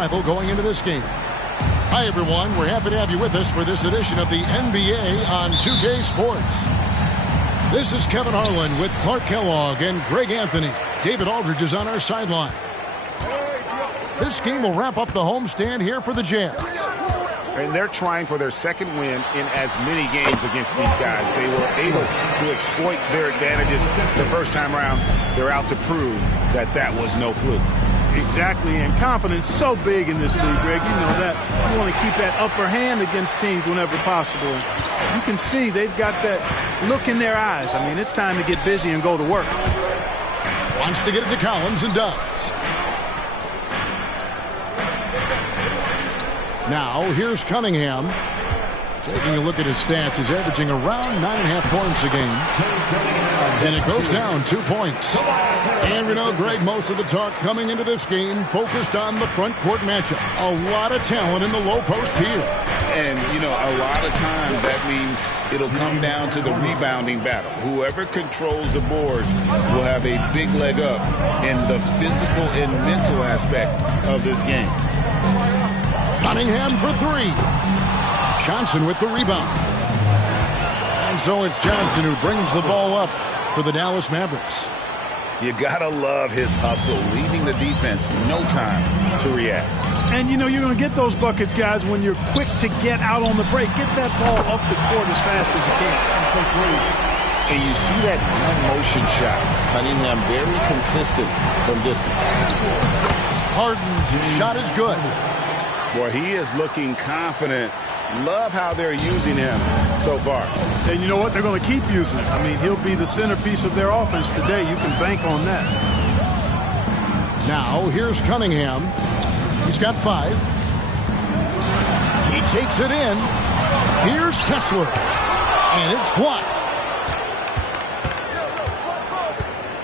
rival going into this game. Hi, everyone. We're happy to have you with us for this edition of the NBA on 2K Sports. This is Kevin Harlan with Clark Kellogg and Greg Anthony. David Aldridge is on our sideline. This game will wrap up the homestand here for the Jazz. And they're trying for their second win in as many games against these guys. They were able to exploit their advantages the first time around. They're out to prove that that was no fluke. Exactly, and confidence so big in this league, Greg. You know that. You want to keep that upper hand against teams whenever possible. You can see they've got that look in their eyes. I mean, it's time to get busy and go to work. Wants to get it to Collins and does. Now, here's Cunningham. Taking a look at his stats, he's averaging around 9.5 points a game. And it goes down 2 points. And we know, Greg, most of the talk coming into this game focused on the front court matchup. A lot of talent in the low post here. And, you know, a lot of times that means it'll come down to the rebounding battle. Whoever controls the boards will have a big leg up in the physical and mental aspect of this game. Cunningham for three. Johnson with the rebound. And so it's Johnson who brings the ball up for the Dallas Mavericks. You gotta love his hustle, leaving the defense no time to react. And you know you're going to get those buckets, guys, when you're quick to get out on the break. Get that ball up the court as fast as you can. And you see that one-motion shot. Cunningham very consistent from distance. Harden's shot is good. Boy, he is looking confident. Love how they're using him so far. And you know what? They're going to keep using him. I mean, he'll be the centerpiece of their offense today. You can bank on that. Now, here's Cunningham. He's got 5. He takes it in. Here's Kessler. And it's blocked.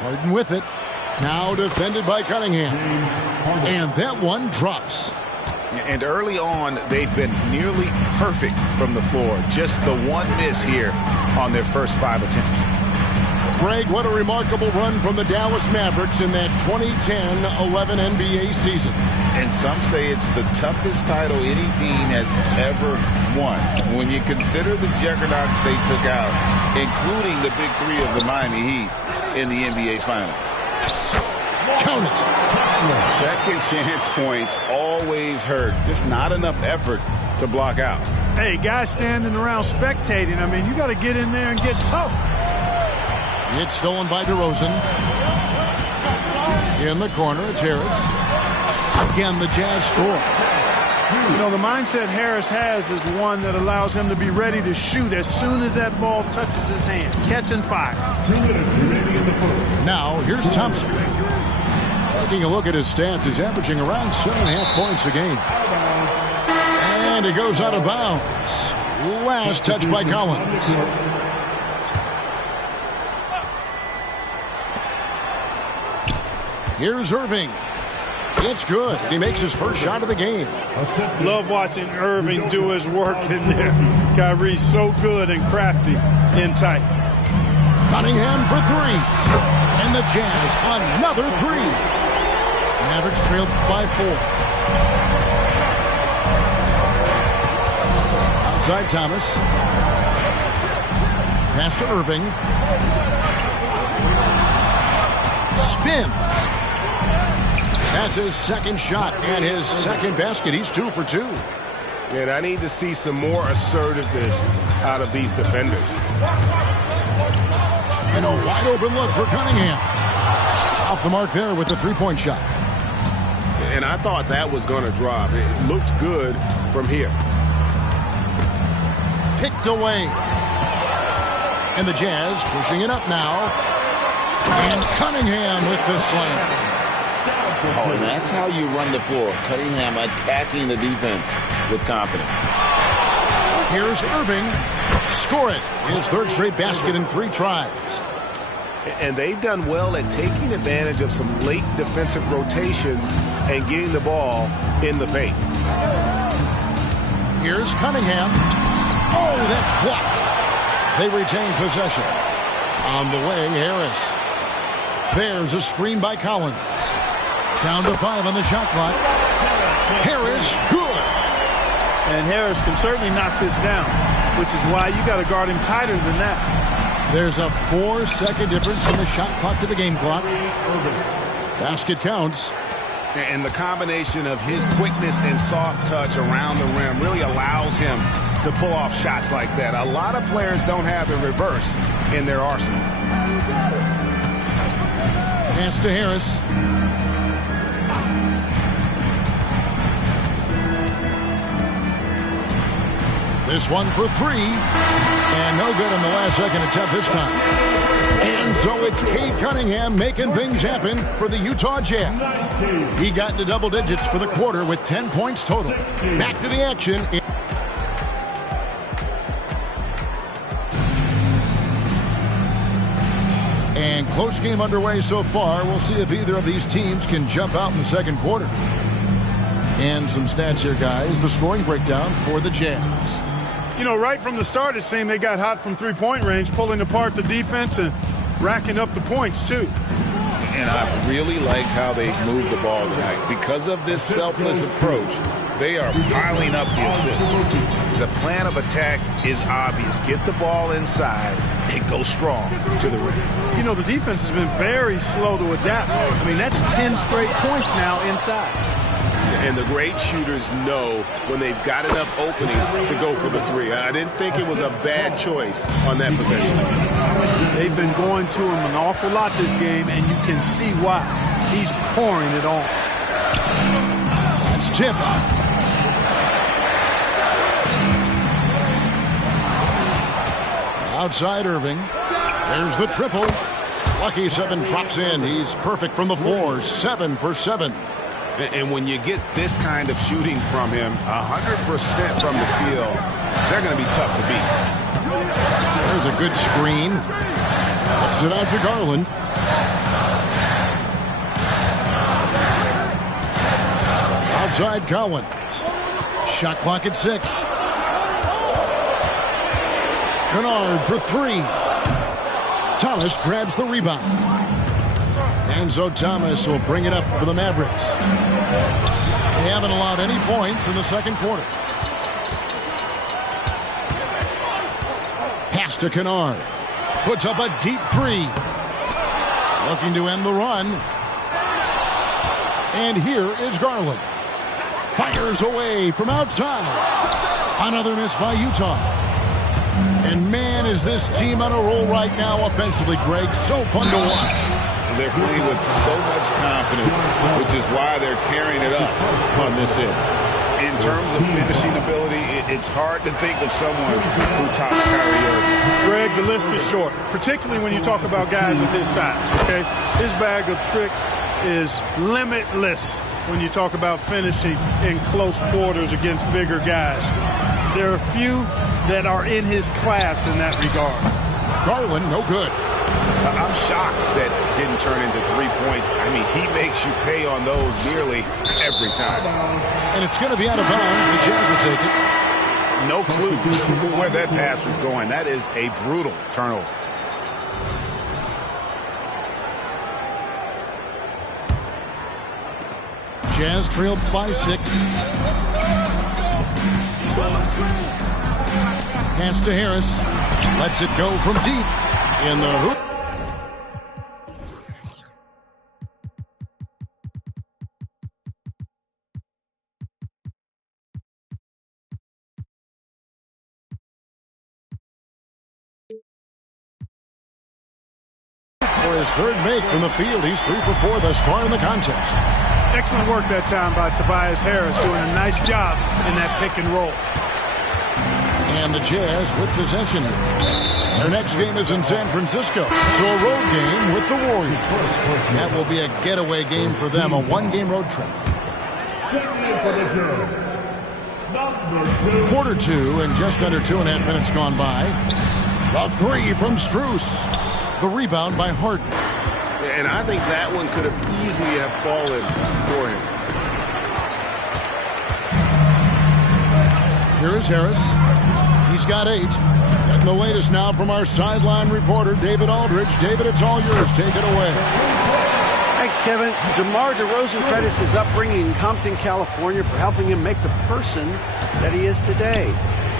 Harden with it. Now defended by Cunningham. And that one drops. And early on, they've been nearly perfect from the floor. Just the one miss here on their first 5 attempts. Greg, what a remarkable run from the Dallas Mavericks in that 2010-11 NBA season. And some say it's the toughest title any team has ever won. When you consider the juggernauts they took out, including the big 3 of the Miami Heat in the NBA Finals. Count it. Second chance points always hurt. Just not enough effort to block out. Hey, guys standing around spectating, I mean, you got to get in there and get tough. It's stolen by DeRozan. In the corner, it's Harris. Again, the Jazz score. You know, the mindset Harris has is one that allows him to be ready to shoot as soon as that ball touches his hands. Catch and fire. Now, here's Thompson. Taking a look at his stats, he's averaging around 7.5 points a game. And he goes out of bounds. Last touch by Collins. Here's Irving. It's good. He makes his first shot of the game. Love watching Irving do his work in there. Kyrie's so good and crafty in tight. Cunningham for 3. And the Jazz another 3. Mavericks trailed by 4. Outside Thomas. Pass to Irving. Spins. That's his second shot and his second basket. He's 2 for 2. And I need to see some more assertiveness out of these defenders. And a wide open look for Cunningham. Off the mark there with the 3-point shot. And I thought that was going to drop. It looked good from here. Picked away. And the Jazz pushing it up now. And Cunningham with the slam. Oh, and that's how you run the floor. Cunningham attacking the defense with confidence. Here's Irving. Score it. His third straight basket in 3 tries. And they've done well at taking advantage of some late defensive rotations and getting the ball in the paint. Here's Cunningham. Oh, that's blocked. They retain possession. On the way, Harris. There's a screen by Collins. Down to 5 on the shot clock. Harris, good. And Harris can certainly knock this down, which is why you got to guard him tighter than that. There's a 4-second difference from the shot clock to the game clock. Basket counts. And the combination of his quickness and soft touch around the rim really allows him to pull off shots like that. A lot of players don't have the reverse in their arsenal. Pass to Harris. This one for three. And no good on the last second attempt this time. And so it's Cade Cunningham making things happen for the Utah Jazz. He got into double digits for the quarter with 10 points total. Back to the action. And close game underway so far. We'll see if either of these teams can jump out in the second quarter. And some stats here, guys. The scoring breakdown for the Jazz. You know, right from the start, it seemed they got hot from three-point range, pulling apart the defense and racking up the points, too. And I really liked how they moved the ball tonight. Because of this selfless approach, they are piling up the assists. The plan of attack is obvious. Get the ball inside and go strong to the rim. You know, the defense has been very slow to adapt. I mean, that's 10 straight points now inside. And the great shooters know when they've got enough opening to go for the three. I didn't think it was a bad choice on that possession. They've been going to him an awful lot this game, and you can see why. He's pouring it on. That's tipped. Outside Irving. There's the triple. Lucky 7 drops in. He's perfect from the floor. 7 for 7. And when you get this kind of shooting from him, 100% from the field, they're going to be tough to beat. There's a good screen. Looks it out to Garland. Outside Collins. Shot clock at 6. Kennard for 3. Thomas grabs the rebound. Enzo Thomas will bring it up for the Mavericks. They haven't allowed any points in the second quarter. Pass to Kennard. Puts up a deep 3. Looking to end the run. And here is Garland. Fires away from outside. Another miss by Utah. And man, is this team on a roll right now offensively, Greg. So fun to watch. They're playing with so much confidence, which is why they're tearing it up on this end. In terms of finishing ability, it's hard to think of someone who tops Kyrie Irving. Greg, the list is short, particularly when you talk about guys of his size, okay? His bag of tricks is limitless when you talk about finishing in close quarters against bigger guys. There are few that are in his class in that regard. Garland, no good. I'm shocked that didn't turn into 3 points. I mean, he makes you pay on those nearly every time. And it's going to be out of bounds. The Jazz will take it. No clue where that pass was going. That is a brutal turnover. Jazz trailed by 6. Pass to Harris. Lets it go from deep in the hoop. For his third make from the field, he's 3 for 4 thus far in the contest. Excellent work that time by Tobias Harris, doing a nice job in that pick and roll. And the Jazz with possession. Their next game is in San Francisco, so a road game with the Warriors. That will be a getaway game for them, a one-game road trip. Quarter 2 and just under 2.5 minutes gone by. The 3 from Strus. The rebound by Harden. And I think that one could have easily have fallen for him. Here is Harris. He's got 8. Getting the latest now from our sideline reporter, David Aldridge. David, it's all yours. Take it away. Thanks, Kevin. DeMar DeRozan credits his upbringing in Compton, California for helping him make the person that he is today.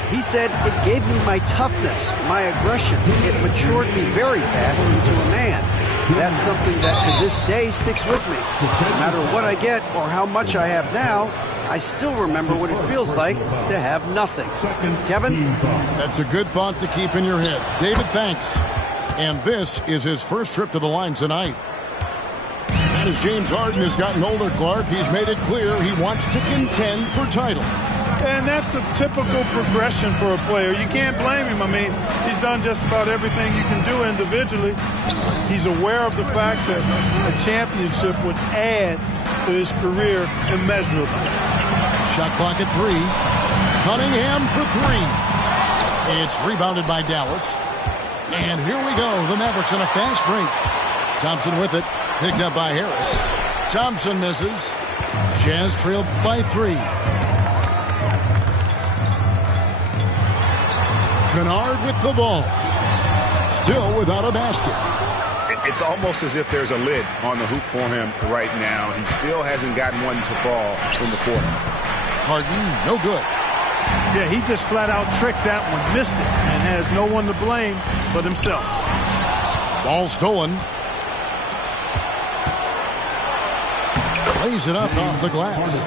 He said, "It gave me my toughness, my aggression. It matured me very fast into a man." That's something that to this day sticks with me. No matter what I get or how much I have now, I still remember what it feels like to have nothing. Kevin? That's a good thought to keep in your head. David, thanks. And this is his first trip to the line tonight. And as James Harden has gotten older, Clark, he's made it clear he wants to contend for titles. And that's a typical progression for a player. You can't blame him. I mean, he's done just about everything you can do individually. He's aware of the fact that a championship would add to his career immeasurably. Shot clock at 3. Cunningham for 3. It's rebounded by Dallas. And here we go. The Mavericks on a fast break. Thompson with it. Picked up by Harris. Thompson misses. Jazz trailed by 3. Kennard with the ball. Still without a basket. It's almost as if there's a lid on the hoop for him right now. He still hasn't gotten one to fall in the quarter. Harden, no good. Yeah, he just flat out tricked that one, missed it, and has no one to blame but himself. Ball stolen. Lays it up off the glass.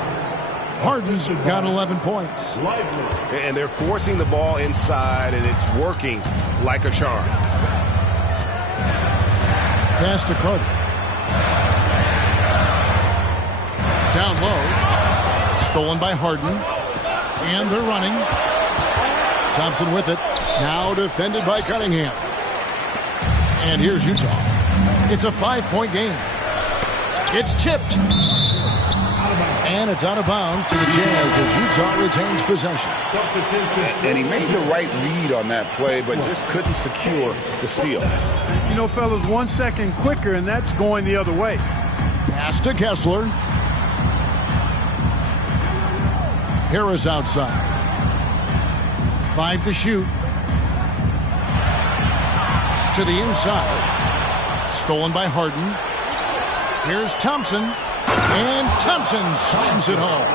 Harden's got 11 points. And they're forcing the ball inside, and it's working like a charm. Pass to Carter. Down low. Stolen by Harden. And they're running. Thompson with it. Now defended by Cunningham. And here's Utah. It's a 5-point game. It's tipped. And it's out of bounds to the Jazz as Utah retains possession. And he made the right read on that play, but just couldn't secure the steal. You know, fellas, 1 second quicker, and that's going the other way. Pass to Kessler. Harris outside. 5 to shoot. To the inside. Stolen by Harden. Here's Thompson. And Thompson slams it home.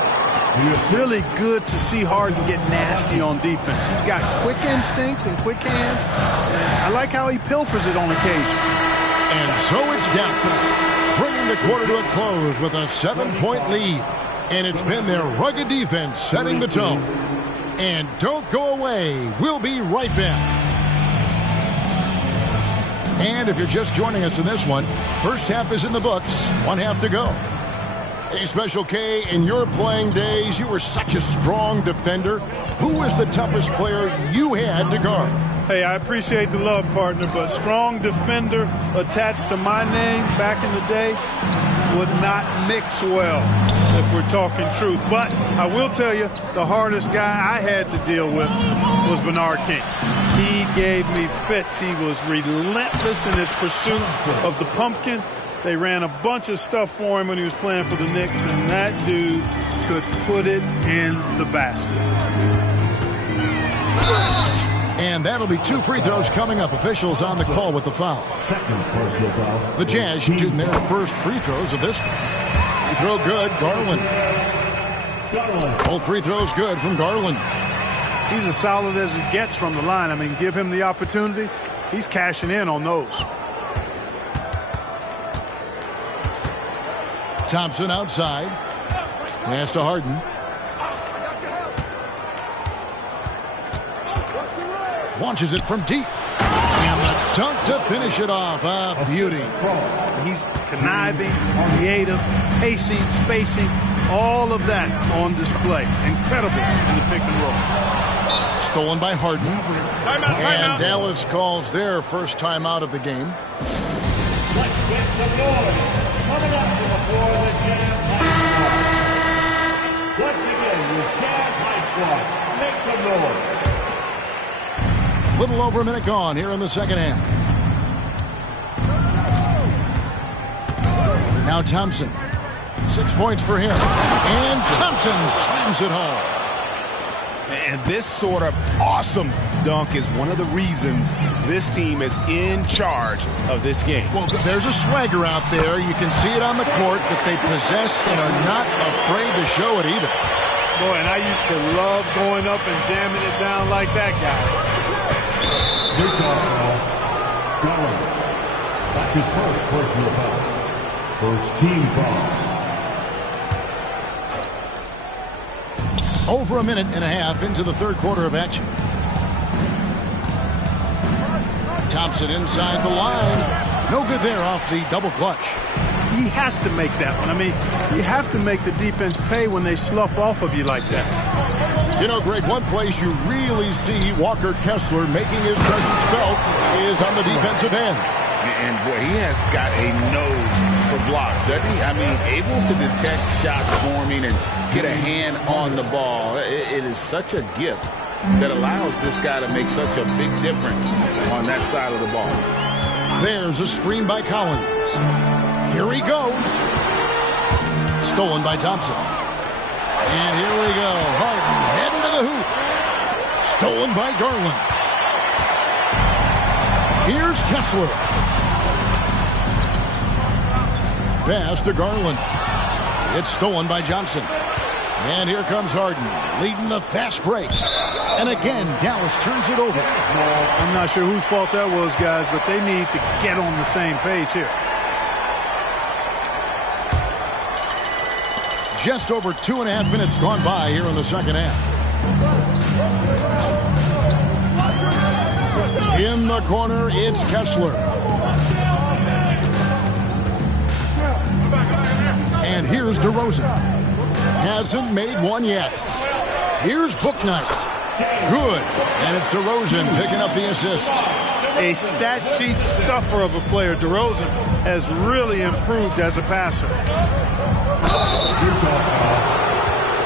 Really good to see Harden get nasty on defense. He's got quick instincts and quick hands. And I like how he pilfers it on occasion. And so it's Dallas, bringing the quarter to a close with a 7-point lead. And it's been their rugged defense setting the tone. And don't go away. We'll be right back. And if you're just joining us in this one, first half is in the books. 1 half to go. Hey, Special K, in your playing days, you were such a strong defender. Who was the toughest player you had to guard? Hey, I appreciate the love, partner, but strong defender attached to my name back in the day would not mix well, if we're talking truth. But I will tell you, the hardest guy I had to deal with was Bernard King. He gave me fits. He was relentless in his pursuit of the pumpkin. They ran a bunch of stuff for him when he was playing for the Knicks, and that dude could put it in the basket. And that'll be 2 free throws coming up. Officials on the call with the foul. The Jazz shooting their first free throws of this. Free throw good, Garland. Both free throws good from Garland. He's as solid as it gets from the line. I mean, give him the opportunity. He's cashing in on those. Thompson outside. Pass to Harden. Launches it from deep. And the dunk to finish it off. A beauty. He's conniving, creative, pacing, spacing, all of that on display. Incredible in the pick and roll. Stolen by Harden. And Dallas calls their first timeout of the game. Let's get some noise. Coming up to the floor of the Jazz High Squad. Once again, with Jazz High Squad, make some noise. Little over a minute gone here in the second half. Now Thompson. 6 points for him. And Thompson slams it home. And this sort of awesome dunk is one of the reasons this team is in charge of this game. Well, there's a swagger out there. You can see it on the court that they possess and are not afraid to show it either. Boy, and I used to love going up and jamming it down like that, guys. Good call, Garland. That's his first personal foul. First team foul. Over a minute and a half into the third quarter of action. Thompson inside the line. No good there off the double clutch. He has to make that one. I mean, you have to make the defense pay when they slough off of you like that. You know, Greg, one place you really see Walker Kessler making his presence felt is on the defensive end. And, boy, he has got a nose for blocks, doesn't he? I mean, able to detect shots forming and get a hand on the ball. It is such a gift that allows this guy to make such a big difference on that side of the ball. There's a screen by Collins. Here he goes. Stolen by Thompson. And here we go. Harden heading to the hoop. Stolen by Garland. Here's Kessler. Pass to Garland. It's stolen by Johnson. And here comes Harden, leading the fast break. And again, Dallas turns it over. I'm not sure whose fault that was, guys, but they need to get on the same page here. Just over 2.5 minutes gone by here in the second half. In the corner, it's Kessler. And here's DeRozan. Hasn't made one yet. Here's Bouknight. Good. And it's DeRozan picking up the assist. A stat sheet stuffer of a player. DeRozan has really improved as a passer.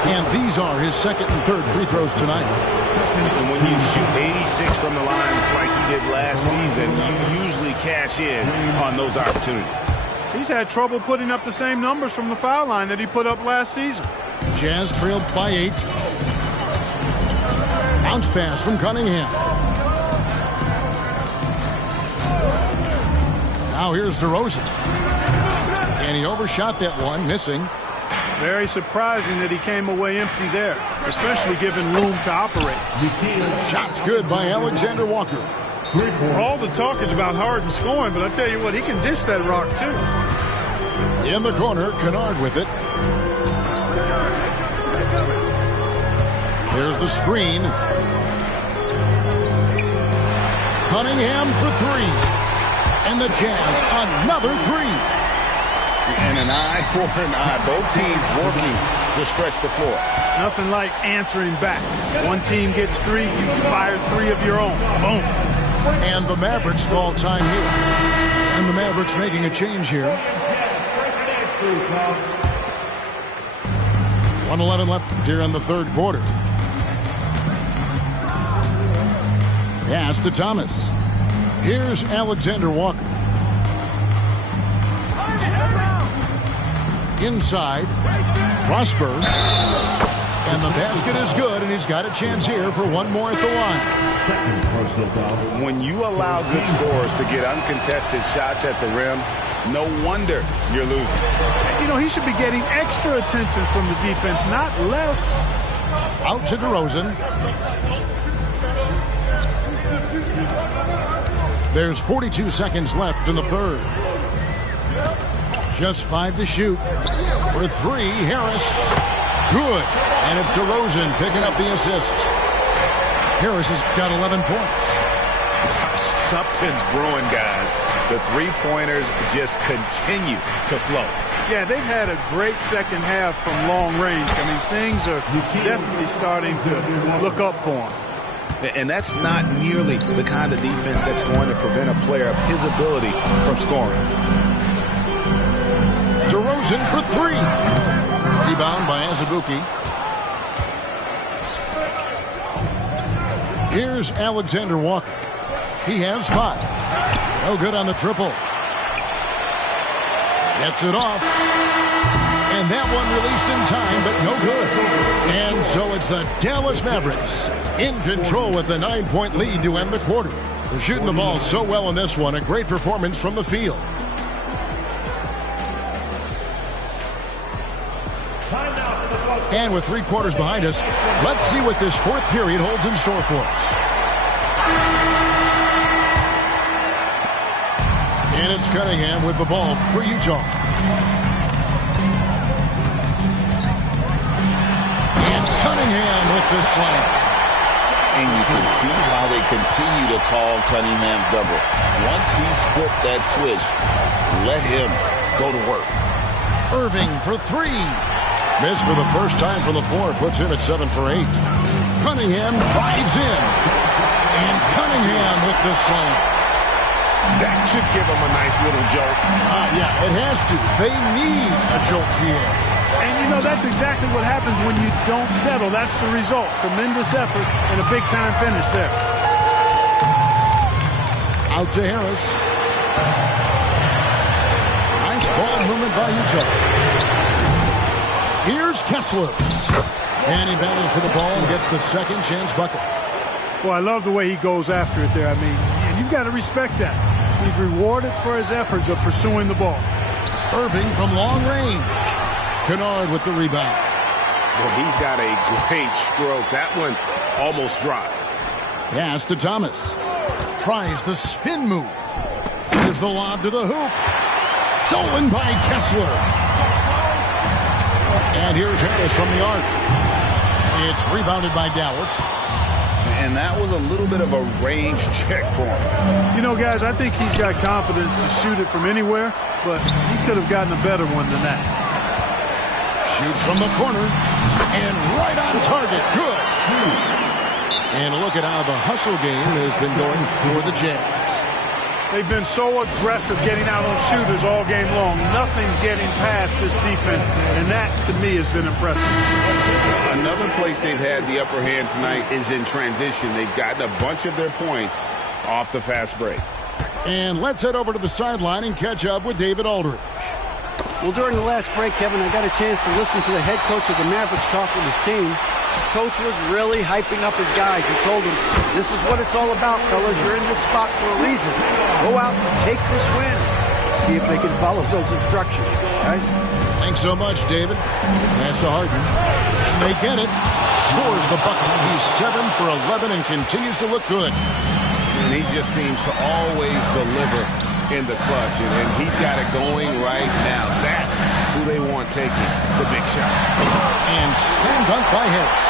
And these are his second and third free throws tonight. And when you shoot 86 from the line like he did last season, you usually cash in on those opportunities. He's had trouble putting up the same numbers from the foul line that he put up last season. Jazz trailed by 8. Bounce pass from Cunningham. Now here's DeRozan. And he overshot that one, missing. Very surprising that he came away empty there, especially given room to operate. Shots good by Alexander Walker. All the talk is about Harden scoring, but I tell you what, he can dish that rock too. In the corner, Kennard with it. There's the screen. Cunningham for 3. And the Jazz, another 3. And an eye for an eye. Both teams working to stretch the floor. Nothing like answering back. One team gets 3, you fire 3 of your own. Boom. And the Mavericks call time here. And the Mavericks making a change here. 1:11 left here in the third quarter. Pass to Thomas. Here's Alexander Walker. Inside. Prosper. And the basket is good, and he's got a chance here for one more at the line. When you allow good scorers to get uncontested shots at the rim, no wonder you're losing. You know, he should be getting extra attention from the defense, not less. Out to DeRozan. There's 42 seconds left in the third. Just 5 to shoot. For 3, Harris. Good. And it's DeRozan picking up the assist. Harris has got 11 points. Something's brewing, guys. The three-pointers just continue to flow. Yeah, they've had a great second half from long range. I mean, things are definitely starting to look up for them. And that's not nearly the kind of defense that's going to prevent a player of his ability from scoring. DeRozan for 3. Rebound by Azubuike. Here's Alexander Walker. He has 5. No good on the triple. Gets it off. And And that one released in time, but no good. And so it's the Dallas Mavericks in control with the 9-point lead to end the quarter. They're shooting the ball so well in this one. A great performance from the field. And with 3 quarters behind us, let's see what this fourth period holds in store for us. And it's Cunningham with the ball for Utah. And Cunningham with the slam. And you can see why they continue to call Cunningham's double. Once he's flipped that switch, let him go to work. Irving for 3. Missed for the first time from the floor. Puts him at 7 for 8. Cunningham drives in. And Cunningham with the slam. That should give them a nice little jolt. Yeah, it has to. They need a jolt, GA. And, you know, that's exactly what happens when you don't settle. That's the result. Tremendous effort and a big-time finish there. Out to Harris. Nice ball movement by Utah. Here's Kessler. And he battles for the ball and gets the second chance bucket. Well, I love the way he goes after it there. I mean, and you've got to respect that. He's rewarded for his efforts of pursuing the ball. Irving from long range. Kennard with the rebound. Well, he's got a great stroke. That one almost dropped. Pass to Thomas. Tries the spin move. Here's the lob to the hoop. Stolen by Kessler. And here's Harris from the arc. It's rebounded by Dallas. And that was a little bit of a range check for him. You know, guys, I think he's got confidence to shoot it from anywhere, but he could have gotten a better one than that. Shoots from the corner. And right on target. Good. And look at how the hustle game has been going for the Jazz. They've been so aggressive getting out on shooters all game long. Nothing's getting past this defense, and that, to me, has been impressive. Another place they've had the upper hand tonight is in transition. They've gotten a bunch of their points off the fast break. And let's head over to the sideline and catch up with David Aldridge. Well, during the last break, Kevin, I got a chance to listen to the head coach of the Mavericks talk with his team. Coach was really hyping up his guys. He told them, this is what it's all about, fellas. You're in this spot for a reason. Go out and take this win. See if they can follow those instructions, guys. Thanks so much, David. Pass to Harden. And they get it. Scores the bucket. He's 7 for 11 and continues to look good. And he just seems to always deliver in the clutch. And he's got it going right now. That's who they want taking the big shot. And slam dunk by Harris.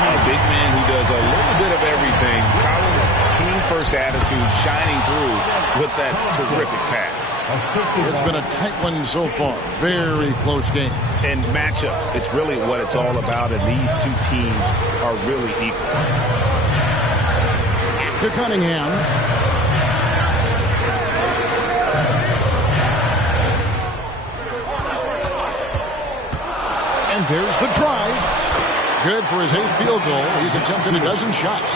A big man who does a little bit of everything. Collins' team-first attitude shining through with that terrific pass. It's been a tight one so far. Very close game. And matchups, it's really what it's all about, and these two teams are really equal. To Cunningham. And there's the drive. Good for his 8th field goal. He's attempted a dozen shots.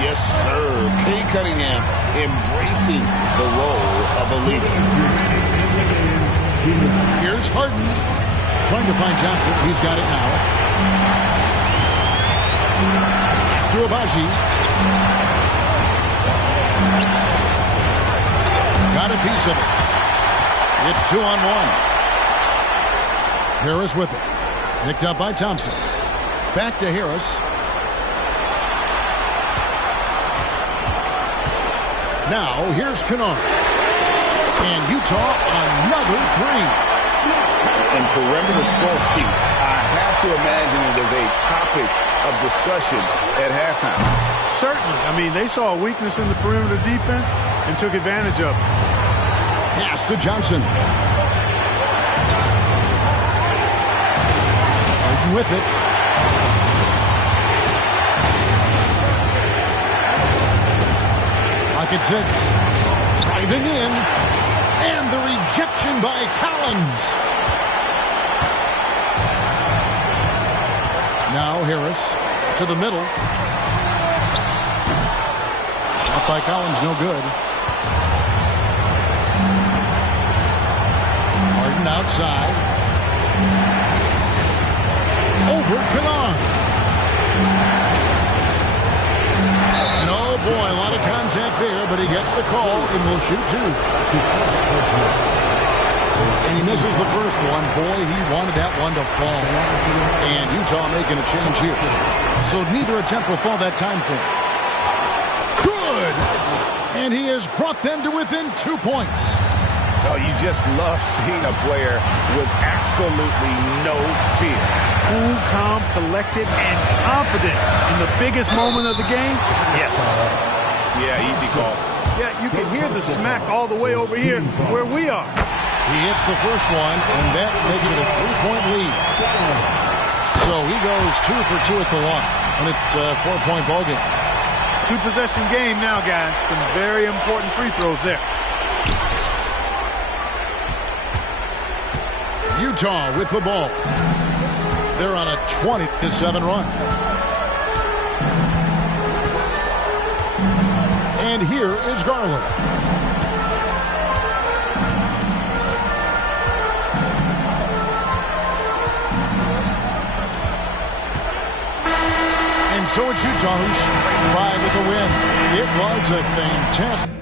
Yes, sir. Cade Cunningham embracing the role of a leader. Here's Harden. Trying to find Johnson. He's got it now. It's to Abaji. Got a piece of it. It's 2-on-1. Harris with it. Picked up by Thompson. Back to Harris. Now, here's Kennard. And Utah, another 3. And perimeter scoring, I have to imagine it was a topic of discussion at halftime. Certainly. I mean, they saw a weakness in the perimeter defense and took advantage of it. Pass to Johnson. Harden with it. Pocket 6. Driving in. And the rejection by Collins. Now Harris to the middle. Shot by Collins, no good. Harden outside. over Kennard. And oh boy, a lot of contact there, but he gets the call and will shoot two. And he misses the first one. Boy, he wanted that one to fall. And Utah making a change here. So neither attempt will fall that time frame. Good! And he has brought them to within 2 points. Oh, you just love seeing a player with absolutely no fear. Cool, calm, collected, and confident in the biggest moment of the game. Yes. Yeah, easy call. Yeah, you can hear the smack all the way over here where we are. He hits the first one, and that makes it a 3-point lead. So he goes 2 for 2 at the line, and it's a 4-point ball game. 2-possession game now, guys. Some very important free throws there. Utah with the ball. They're on a 20-7 run. And here is Garland. And so it's Utah who scraped by with the win. It was a fantastic